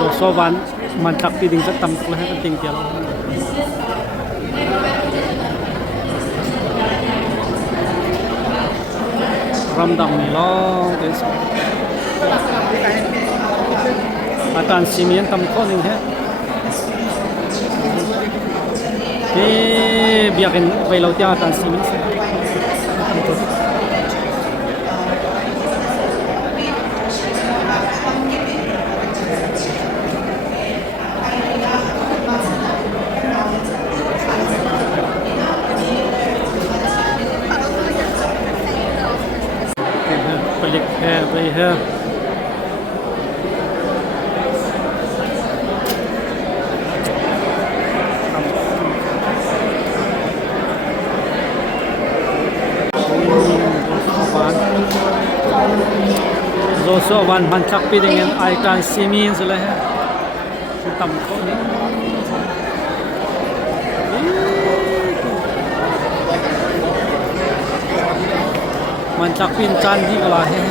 rồi so van man chak pi ding tam tu ha ting tia lo ram dang ni lo des atan simien tam ko ning he biakin vai lo tia atan simien right here. Also one man chak pi ding and I can see me in zela hai tam ko ni man chak pin chan di kala hai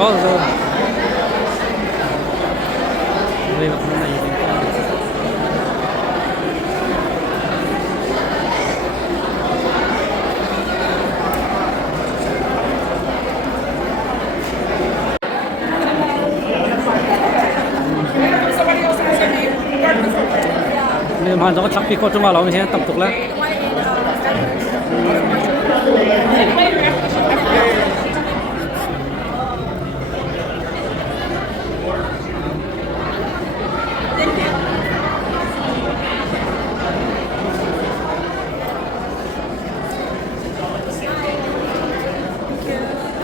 có rồi đây là cái này nên hoàn toàn chắc có trong vào sẽ tập tục là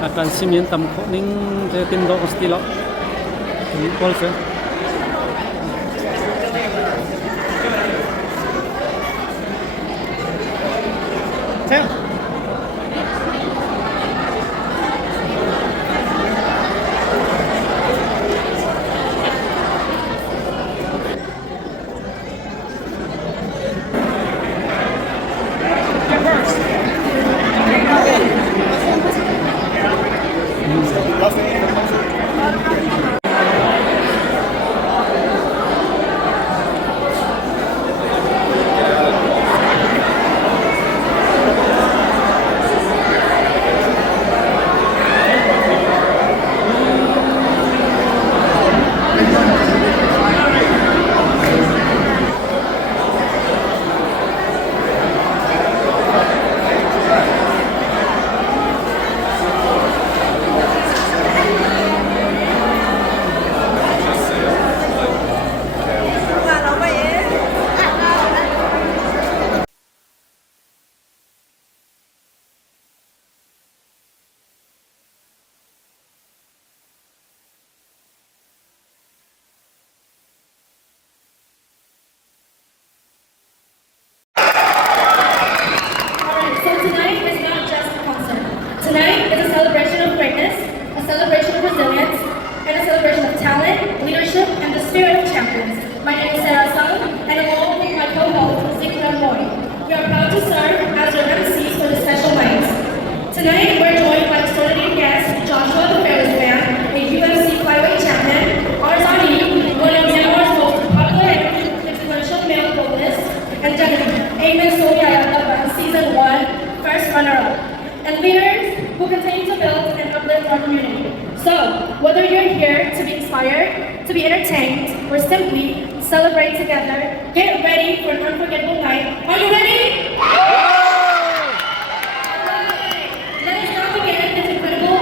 akan simien tam kho ning te tin do stilo ni pol se My name is Si.A, and along with my co-host, Nuam, we are proud to serve as your MCs for the special nights. Tonight, we're joined by extraordinary guest Joshua the Fearless Man, a UFC flyweight champion, Arzani, one of Myanmar's most popular and influential male vocalists, and gentlemen, Amen Soya, Season 1, first runner-up, and leaders who continue to build and uplift our community. So, whether you're here to be inspired, to be entertained, or simply celebrate together, get ready for an unforgettable night. Are you ready? Let us now begin this incredible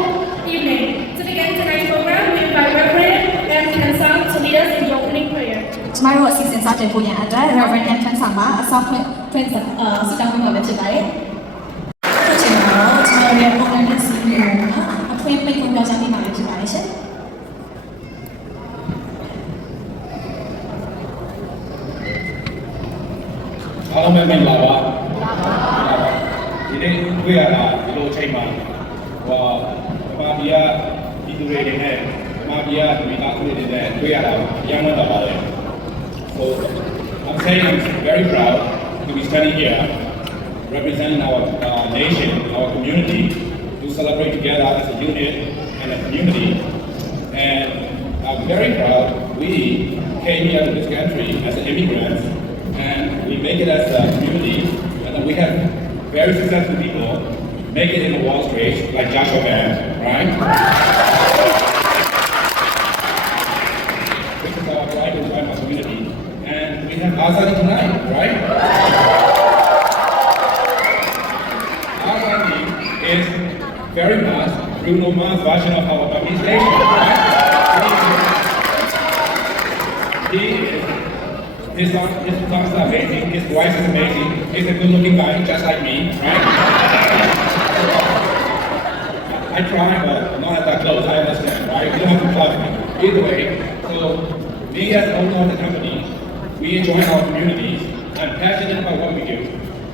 evening. To begin tonight's program, we invite Reverend M. Kansam to lead us in the opening prayer. Tomorrow at 6 in Sergeant Punya Andra, Reverend M. Kansama, a software twins sit down with me today. Tomorrow, we are honored to see you. A twin make a real journey by generation. Hello, my name is Today we are low time. မာပြည်ကပြည်သူတွေနေနဲ့မာပြည်ကမိသားစုတွေနဲ့တွေ့ရတာရမ်းတော့ပါတယ် So I'm saying I'm very proud to be standing here representing our nation, our community, to celebrate together as a unit and a community. And I'm very proud we came here to this country as immigrants, and we make it as a community, and then we have very successful people make it in the Wall Street, like Joshua Van, right? This is our pride to join our community. And we have Azadi tonight, right? Azadi is very much Bruno Mars' version of our Burmese nation, right? His songs are amazing, his voice is amazing, he's a good-looking guy, just like me, right? I try, but I'm not that close, I understand, right? You don't have to trust me. Either way, so we as owner of the company, we join our communities. I'm passionate about what we do.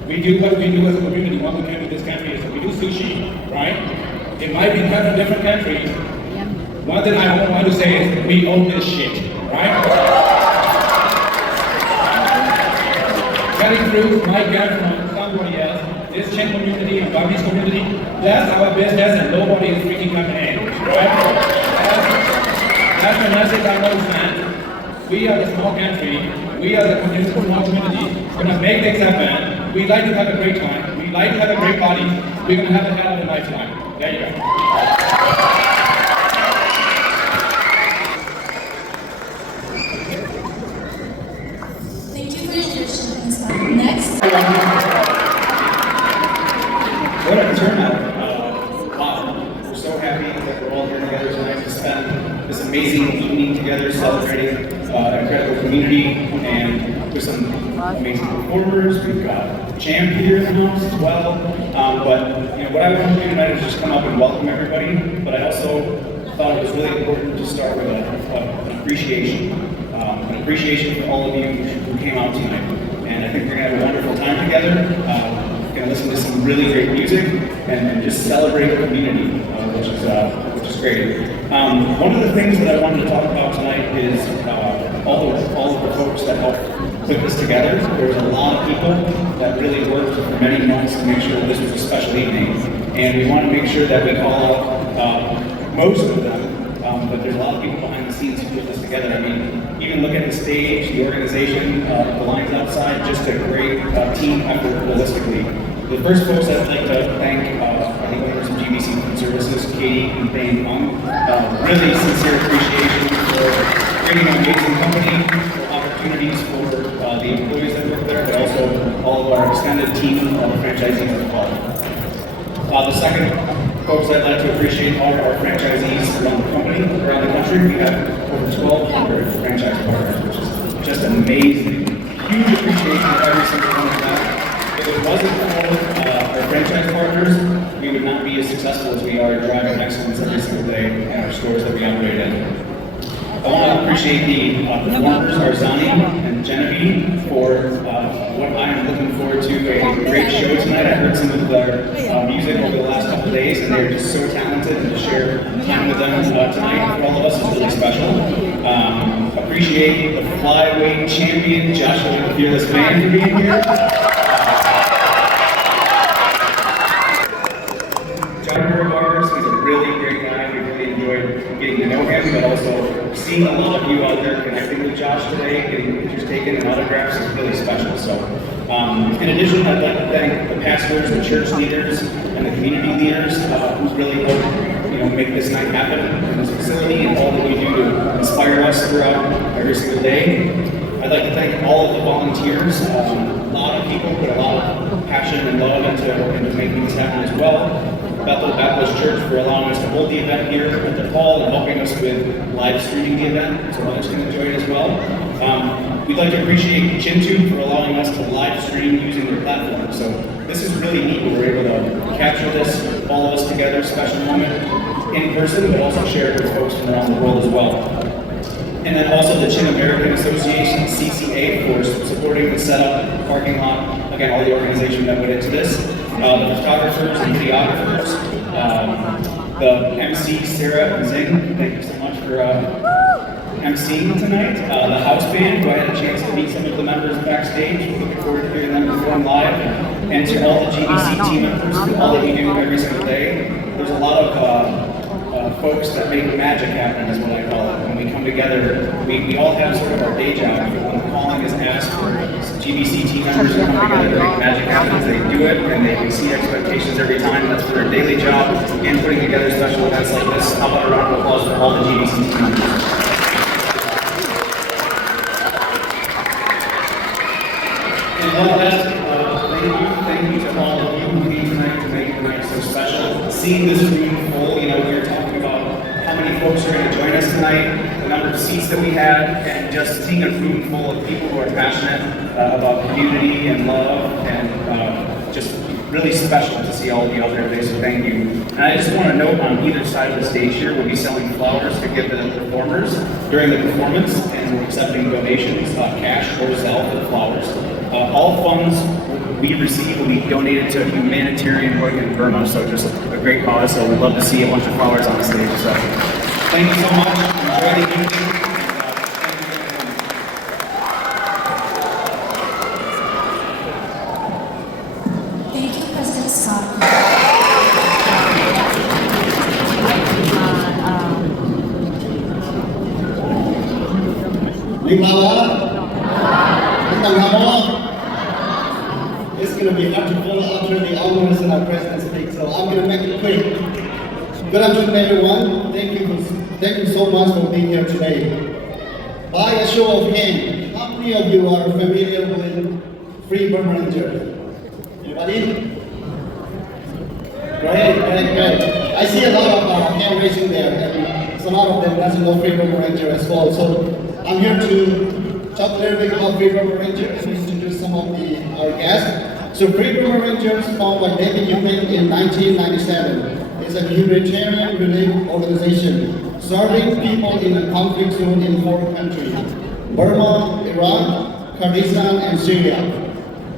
We do what we do as a community when we came to this country. So we do sushi, right? It might be cut in different countries. One thing I want to say is we own this shit, right? Getting through my get from somebody else, this Chen community and Burmese community, that's our business and nobody is freaking coming in, right? That's the message I want to send. We are the small country, we are the small community, we're gonna make things happen. We like to have a great time, we like to have a great party, we're gonna have a hell of a nice time. There you go. Thank you for your leadership. Next. What a turnout. Wow. We're so happy that we're all here together tonight to spend this amazing evening together celebrating an incredible community, and there's some amazing performers. We've got Champ here in the house as well. But what I wanted to do tonight is just come up and welcome everybody, but I also thought it was really important to start with an appreciation. An appreciation for all of you who came out tonight. And I think we're going to have a wonderful time together. We're going to listen to some really great music and just celebrate the community, which is great. One of the things that I wanted to talk about tonight is all of the folks that helped put this together. There was a lot of people that really worked for many months to make sure that this was a special evening. And we want to make sure that we call out most of them, but there's a lot of people behind the scenes who put this together. I mean, even look at the stage, the organization, the lines outside, just a great team effort holistically. The first folks I'd like to thank, I think owners of GBC Food Services, Katie and Thane Mung. Really sincere appreciation for creating an amazing company, for opportunities for the employees that work there, but also all of our extended team of franchisees as well. The second folks I'd like to appreciate are our franchisees around the company, around the country. We have over 1,200 franchise partners, which is just amazing. Huge appreciation for every single one of them. If it wasn't for our franchise partners, we would not be as successful as we are driving excellence every single day in our stores that we operate in. I want to appreciate the performers, Arzani and Genevieve, for what I am looking forward to, a great show tonight. I heard some of their music over the last couple of days, and they're just so talented, and to share time with them tonight for all of us is really special. Appreciate the flyweight champion, Joshua the Fearless Man, for being here. He's a really great guy. We really enjoyed getting to know him, but also seeing a lot of you out there connecting with Josh today, getting pictures taken and autographs is really special. So, in addition, I'd like to thank the pastors, the church leaders, and the community leaders who really helped, make this night happen in this facility and all that we do to inspire us throughout every single day. I'd like to thank all of the volunteers. A lot of people put a lot of passion and love into making this happen as well. Bethel Baptist Church for allowing us to hold the event here at the hall and helping us with live streaming the event, so others can enjoy it as well. We'd like to appreciate Chintu for allowing us to live stream using their platform. So this is really neat that we're able to capture this, all of us together, special moment in person, but also share it with folks from around the world as well. And then also the Chin American Association, Si.A, for supporting the setup, parking lot, again, all the organization that went into this. The photographers and videographers, The MC, Si.A and Zing, thank you so much for MCing tonight. The house band, who I had a chance to meet some of the members backstage. We're looking forward to hearing them perform live. And to all the GBC team members, all that you do every single day. There's a lot of folks that make magic happen, is what I call it. When we come together, we all have sort of our day job. When the calling is asked for GBC team members to come together to make magic happen, they do it, and they exceed expectations every time. That's for their daily job, and putting together special events like this. How about a round of applause for all the GBC team members? And all that, thank you to all of you who came tonight to make tonight so special. Seeing this room full, we were talking about how many folks are going to join us tonight, the number of seats that we had, and just seeing a room full of people who are passionate about community and love, and just really special to see all of you out there today, so thank you. And I just want to note, on either side of the stage here, we'll be selling flowers to give to the performers during the performance, and we're accepting donations, cash or Zelle for the flowers. All funds we receive will be donated to Humanitarian work in Burma, so just a great cause. So we'd love to see a bunch of flowers on the stage. So thank you so much. Enjoy the evening. Thank you, President Scott. It's going to be hard to follow after the honors and our president speaks, so I'm going to make it quick. Good afternoon, everyone. Thank you so much for being here today. By a show of hands, how many of you are familiar with Free Burma Rangers? Anybody? Great. I see a lot of hand raising there, and a lot of them doesn't know Free Burma Ranger as well. So I'm here to talk a little bit about Free Burma Rangers and introduce some of our guests. So Free Burma Rangers, formed by David Eubank in 1997, is a humanitarian relief organization serving people in a conflict zone in 4 countries: Burma, Iraq, Kurdistan, and Syria,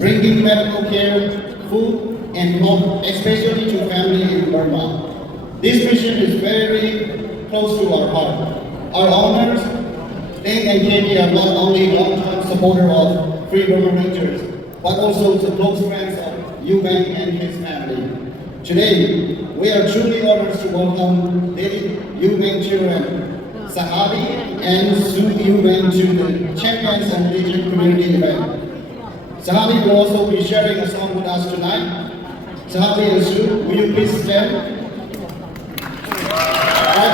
bringing medical care, food, and hope, especially to families in Burma. This mission is very close to our heart. Our owners, Deng and Katie, are not only long-term supporters of Free Burma Rangers, but also the close friends of Eubank and his family. Today, we are truly honored to welcome David Eubank children, Si.A and Eubank to the Champions and Legion community event. Si.A will also be sharing a song with us tonight. Si.A and Su, will you please stand?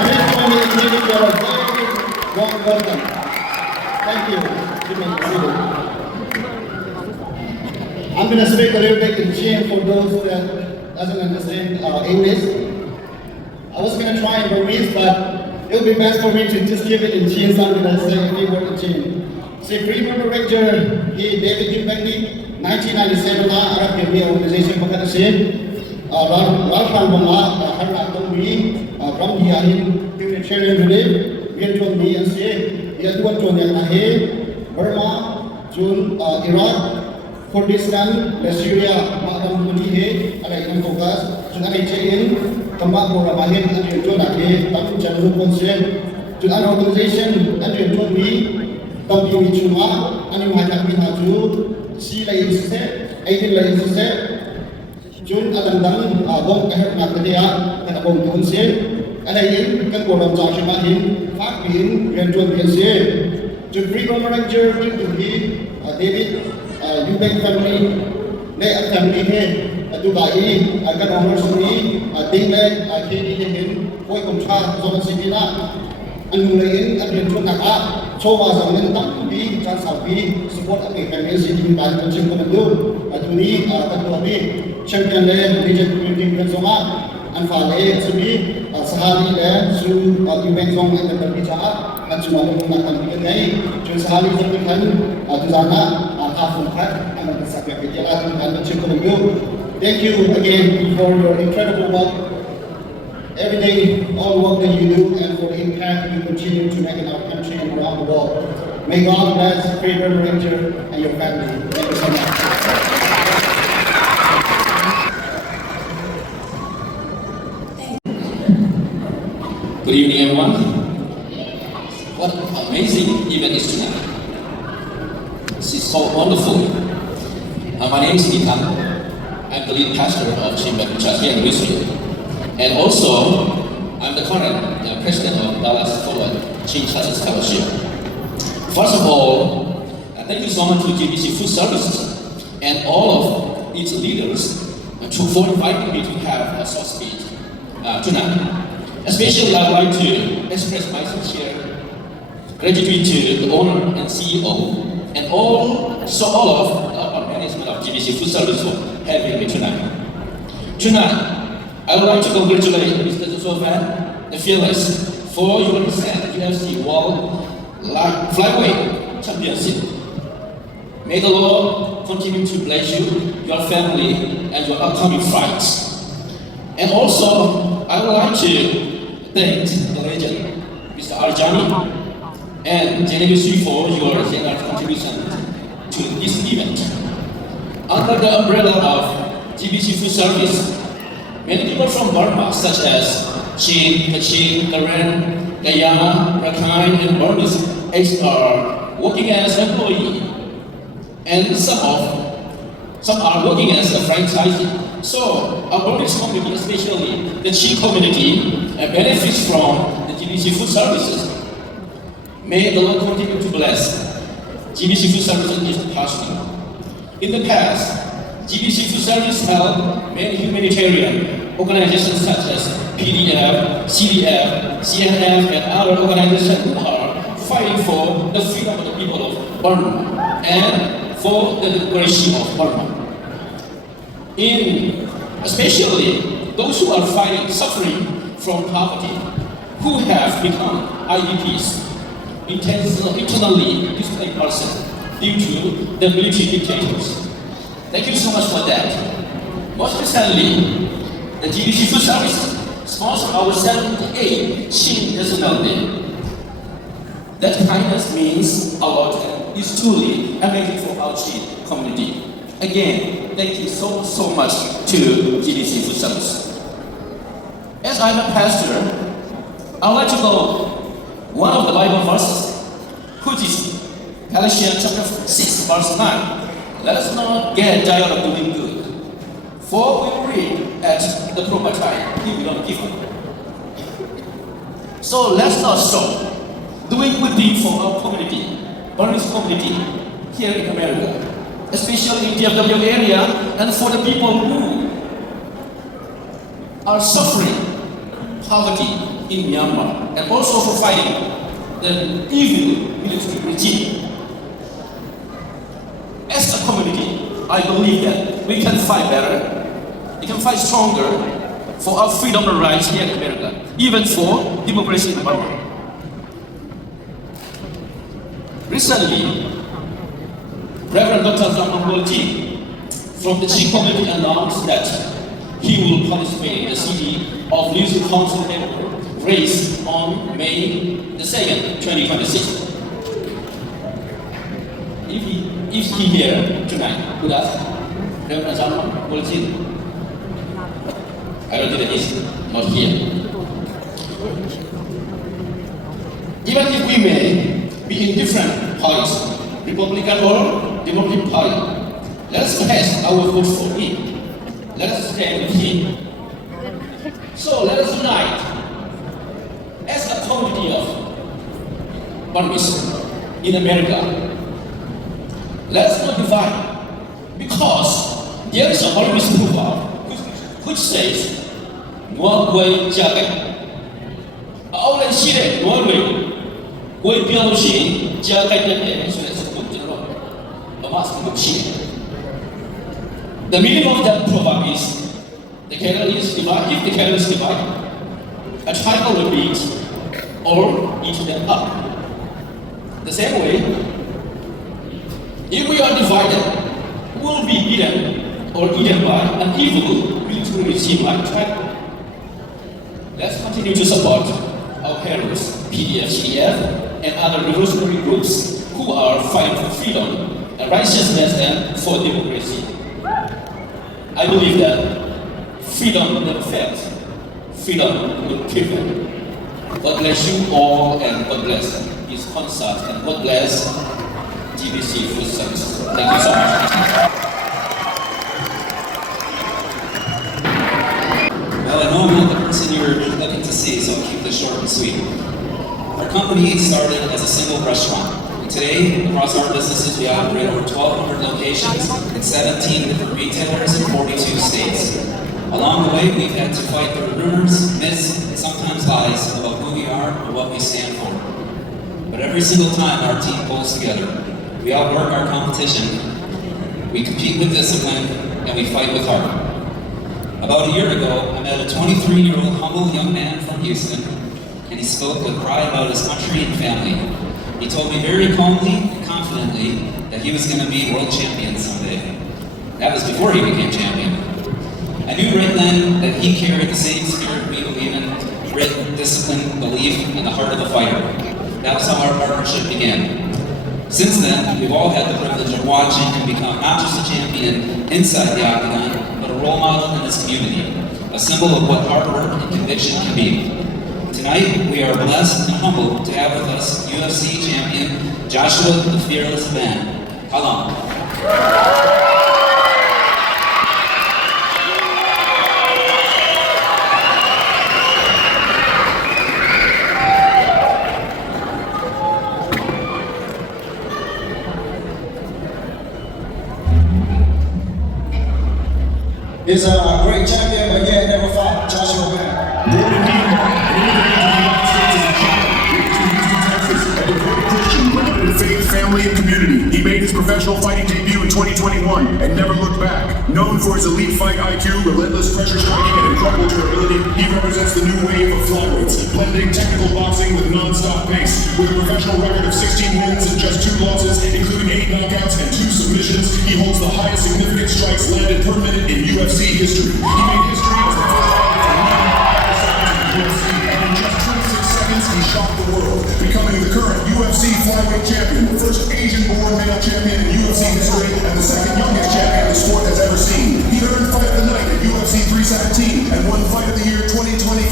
Please join me in giving you a very warm welcome. Thank you. You may be seated. I'm going to speak a little bit in Chin for those that doesn't understand English. I was going to try in Burmese, but it would be best for me to just give it in Chin, so I'm going to say a few words in Chin. So Free Burma Ranger, he David Eubank, 1997 Arab Community Organization Pakistan, Ralphan Bama, Harna Tombi, Ramdiahin, Humanitarian Relief, Vietnam and Si.A, Yatuan Chonyak Burma, June, Iraq, Kurdistan, Syria, Makam Putih, ada yang fokus, sudah dicek tempat beberapa yang ada itu lagi, tapi jangan lupa sudah organisation ada itu di tempat cuma, ada macam bihaju, Si.A insisted, insisted, Jun ada dalam bom kahar nak dia, kena bom tuan ada yang kan orang jauh semahin, fakir, yang tuan Si.A, Jun Free Burma Ranger itu di David Eubank family, le family hai, Dubai, agar honor suni, ting le, kini hin, koi kumcha, zoran sibina, anu lain, ada yang nak coba zaman tak bi, jangan sabi, support apa family sini banyak macam mana tu ni, ketua ni, champion le, region community bersama, anfale suni, sehari le, su Eubank zong ada berbicara, cuma menggunakan begini, cuma sehari sekian, tu sana. Thank you again for your incredible work, every day, all the work that you do, and for the impact you continue to make in our country and around the world. May God bless Free Burma Ranger and your family. Thank you so much. Good evening, everyone. What an amazing event is tonight. This is so wonderful. My name is Si.A. I'm the lead pastor of Van.Lewisville. And also, I'm the current president of Dallas-Fort Worth Chin Churches Fellowship. First of all, thank you so much to GBC Food Services and all of its leaders for inviting me to have a short speech tonight. Especially, I would like to express my sincere gratitude to the owner and CEO and all of the upper management of GBC Food Service for having me tonight. Tonight, I would like to congratulate Mr. Van, the fearless, for your recent UFC World Flyweight Championship. May the Lord continue to bless you, your family, and your upcoming fights. And also, I would like to thank the legend, Mr. Arjani, and Genevieve for your generous contribution to this event. Under the umbrella of GBC Food Service, many people from Burma, such as Chin, Kachin, Karen, Guyana, Rakhine, and Burmese, are working as employees, and some are working as a franchisee. So, our Burmese community, especially the Chin community, benefits from the GBC Food Services. May the Lord continue to bless GBC Food Services is passionate. In the past, GBC Food Service helped many humanitarian organizations such as PDF, Si.A, CNF, and other organizations who are fighting for the freedom of the people of Burma and for the liberation of Burma. Especially those who are suffering from poverty, who have become IDPs, internally displaced persons due to the military dictators. Thank you so much for that. Most recently, the GBC Food Service sponsored our 78th Chin National Day. That kindness means a lot and is truly amazing for our Chin community. Again, thank you so much to GBC Food Service. As I'm a pastor, I would like to go one of the Bible verses, which is Galatians chapter 6, verse 9. Let us not get tired of doing good, for we will reap at the proper time if we don't give up. So let's not stop doing good things for our community, Burmese community here in America, especially in the DFW area, and for the people who are suffering poverty in Myanmar, and also for fighting the evil military regime. As a community, I believe that we can fight better, we can fight stronger for our freedom and rights here in America, even for democracy in Burma. Recently, Reverend Dr. Nuam from the Chin community announced that he will participate in the City of Lewisville Council race on May the 2nd, 2026. If he here tonight with us, Reverend Nuam I don't think that he's not here. Even if we may be in different parties, Republican or Democratic Party, let us cast our vote for him. Let us stand with him. So let us unite as a community of Burmese in America. Let us not divide, because there is a Burmese proverb which says, "Nuam Gui Jagai." Our Shire Nuam Gui Piano Shi Jagai Insurance Book General. A master book Shire. The meaning of that proverb is, the cattle is divided. If the cattle is divided, a tiger will beat or eat them up. The same way, if we are divided, we will be beaten or eaten by an evil military regime like tiger. Let's continue to support our heroes, PDF, Si.A, and other revolutionary groups who are fighting for freedom, and righteousness, and for democracy. I believe that freedom never fails. Freedom will prevail. God bless you all, and God bless his concert, and God bless GBC Food Service. Thank you so much. Well, I know I'm not the person you're looking to see, so I'll keep this short and sweet. Our company started as a single restaurant. And today, across our businesses, we operate over 1,200 locations in 17 different retailers in 42 states. Along the way, we've had to fight through rumors, myths, and sometimes lies about who we are or what we stand for. But every single time our team pulls together, we outwork our competition, we compete with discipline, and we fight with heart. About a year ago, I met a 23-year-old humble young man from Houston, and he spoke with pride about his country and family. He told me very calmly and confidently that he was going to be world champion someday. That was before he became champion. I knew right then that he carried the same spirit we believe in: grit, discipline, belief, and the heart of a fighter. That was how our partnership began. Since then, we've all had the privilege of watching him become not just a champion inside the octagon, but a role model in his community, a symbol of what hard work and conviction can be. Tonight, we are blessed and humbled to have with us UFC champion Joshua the Fearless Van. Halong. He's a great champion, but yet never fought. Joshua Van. Born in Denmark and immigrated to the United States as a child, raised in Houston, Texas, a devoted Christian, grounded in faith, family, and community. He made his professional fighting debut in 2021 and never looked back. Known for his elite fight IQ, relentless pressure striking, and incredible durability, he represents the new wave of flyweights, blending technical boxing with non-stop pace. With a professional record of 16 wins and just 2 losses, including 8 knockouts and 2 submissions, he holds the highest significant strikes landed per minute in UFC history. He made history as the first fighter to win the UFC, and in just 26 seconds, he shocked the world, becoming the current UFC flyweight champion, the first Asian-born male champion in UFC history, and the second youngest champion the sport has ever seen. He earned Fight of the Night at UFC 317 and won Fight of the Year 2025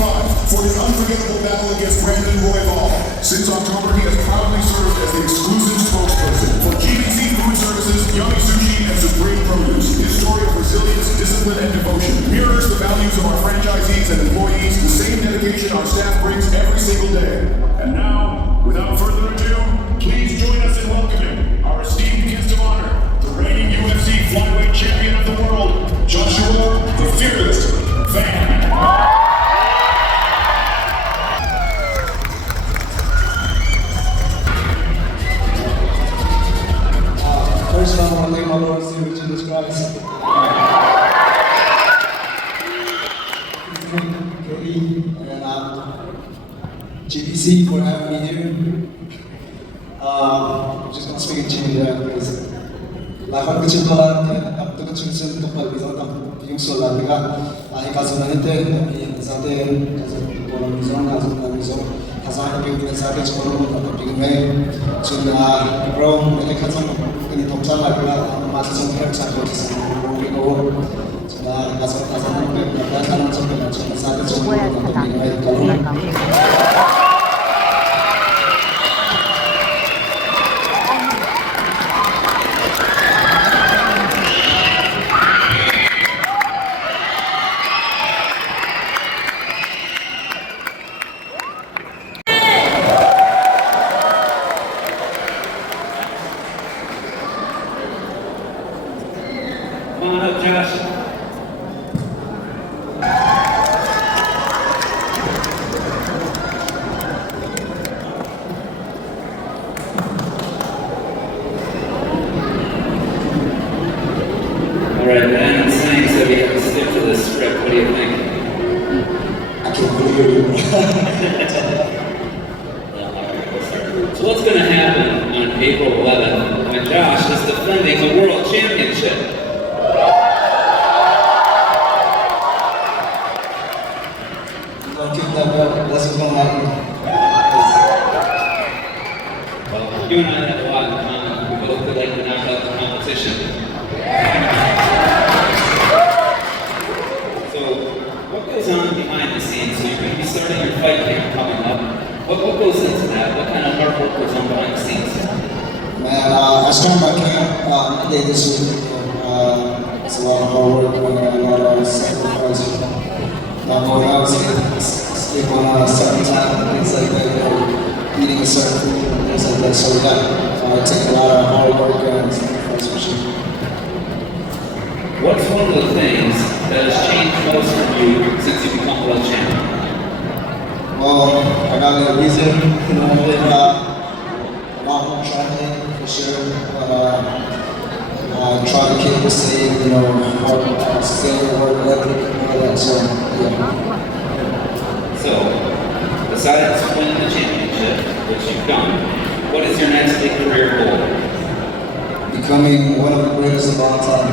for his unforgettable battle against Brandon Royval. Since October, he has proudly served as the exclusive spokesperson for GBC Food Services, Yummy Sushi, and Supreme Produce. His story of resilience, discipline, and devotion mirrors the values of our franchisees and employees, the same dedication our staff brings every single day. And now, without further ado, please join us in welcoming our esteemed guest of honor, the reigning UFC flyweight champion of the world, Joshua the Fearless Van. First, I want to thank my Lord and Savior Jesus Christ. And GBC for having me here. I'm just going to speak in Chinese because lahat kecil dolar अब तक कच्चे से तो पर bisa tam yung solar diga ay kaso na hite kami sate kaso pola mizon kaso ke udah sate choro na tapi me suna bro me kaso ini topsa la diga masih sampai sate ko suna kaso me na kan sampai sate choro na tapi me kalau Come on up, Josh. All right, Ben, I'm saying so we have to stick to this script. What do you think? I can't believe it. So what's going to happen on April 11th when Josh is defending the World Championship? That's what's going to happen. Well, you and I have a lot in common. We both would like to knock out the competition. So what goes on behind the scenes? So you're going to be starting your fight camp coming up. started my camp a day this week. It's a lot of hard work and a lot of sacrifice. Not going out, sleep on a certain time, things like that, eating a certain food, and things like that. So yeah, it takes a lot of hard work and sacrifice for sure. What's one of the things that has changed most for you since you become world champion? Well, I got a little reason, I did a lot more traveling for sure, but I try to keep the same, hard, same work ethic and all that, so yeah. So, besides winning the championship, which you've done, what is your next big career goal? Becoming one of the greatest of all time.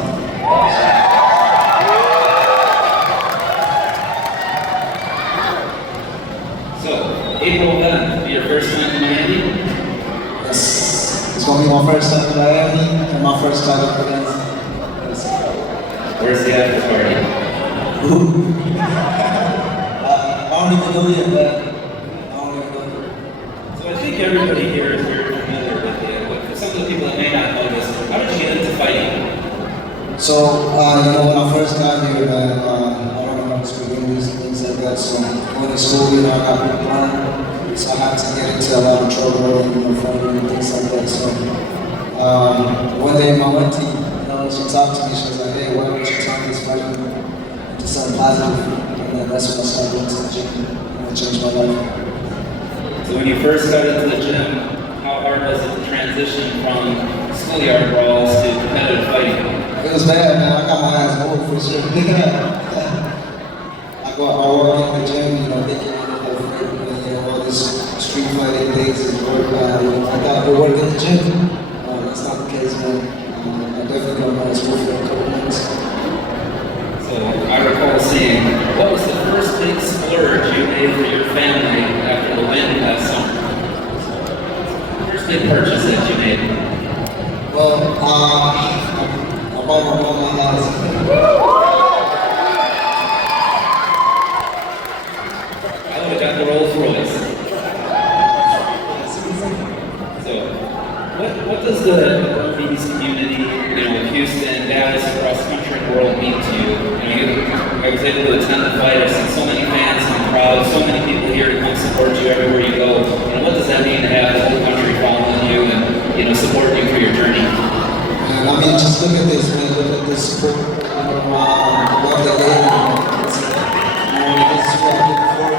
So, April 11th, your first time in Miami? Yes, it's going to be my first time in Miami and my first time in Venice. Where's the after party? I don't even know yet, but I don't even know. So I think everybody here is very familiar with you, but for some of the people that may not know this, how did you get into fighting? So, when I first got here, I don't know how to speak English and things like that, so going to school, I got big blind, so I had to get into a lot of trouble and fighting and things like that, so one day my auntie, she talked to me, she was like, hey, why don't you turn this fighting into something positive? And that's when I started going to the gym, and it changed my life. So when you first got into the gym, how hard was it to transition from schoolyard brawls to competitive fighting? It was bad, man. I got my ass moved for sure. I walk in the gym, thinking, all this street fighting things is work. I thought we work in the gym. That's not the case, man. I definitely got my ass moved for a couple months. So I recall seeing, what was the first big splurge you made for your family after the win last summer? First big purchase that you made? Well, I bought my mom my house. I would have got the Rolls Royce. So, what does the Burmese community, Houston, Dallas, across the country and the world mean to you? I was able to attend the fight. I've seen so many fans in the crowd, so many people here to come support you everywhere you go. What does that mean to have the whole country following you and support you for your journey? And I mean, just look at this, man. Look at this support. What they gave me. This is what I did before.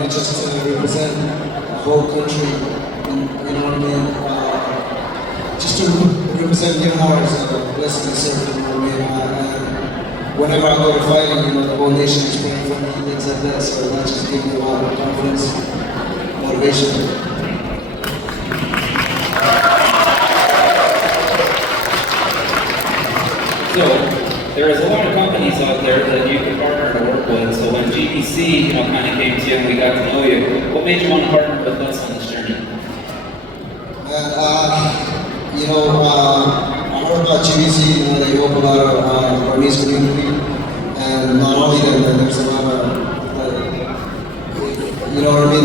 And just to represent the whole country. And, what I mean? Just to represent your hearts and a blessing and serve. And whenever I go to fighting, the whole nation is praying for me, things like that. So that just gives me a lot of confidence, motivation. So, there is a lot of companies out there that you can partner to work with. So when GBC, kind of came to you and we got to know you, what made you want to partner with us on this journey? I heard about GBC, they help a lot of Burmese community, and not only that, there's a lot of,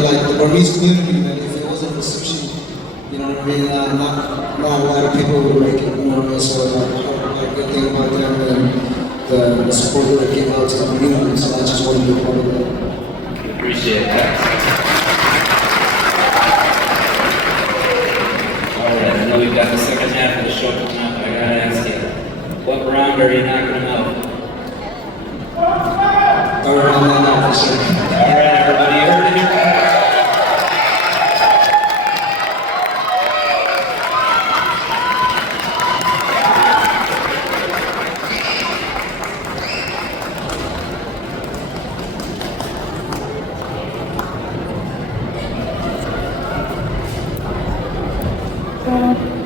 like the Burmese community, man, if it wasn't for sushi, not a lot of people would make it, so a good thing about them and the support that they give out to the community, so I just want to be part of that. Appreciate that. Alright, I know we've got the second half of the show coming up, but I gotta ask you, what round are you knocking them out? Third round, for sure. Alright, everybody, you heard it here.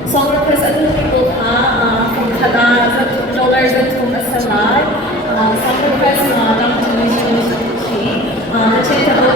Song representative people from Khua dollars into a salad. Song request Nam to